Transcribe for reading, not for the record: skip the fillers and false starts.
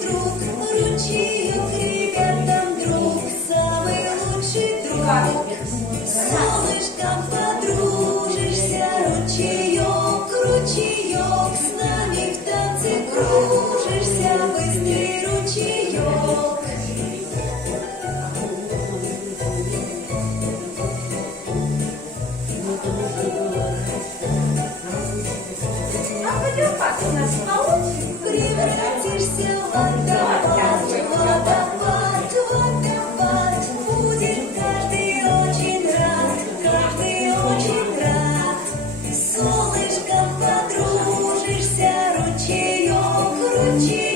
друг, ручеек ребятам друг, самый лучший друг. Солнышком подружишься, ручеек, ручеек, с нами в танце кружишься, быстрый ручеек. А пойдем как у нас получится? Превратишься в водопад, водопад, водопад. Будет каждый очень рад, каждый очень рад. С солнышком подружишься, ручеек, ручеек.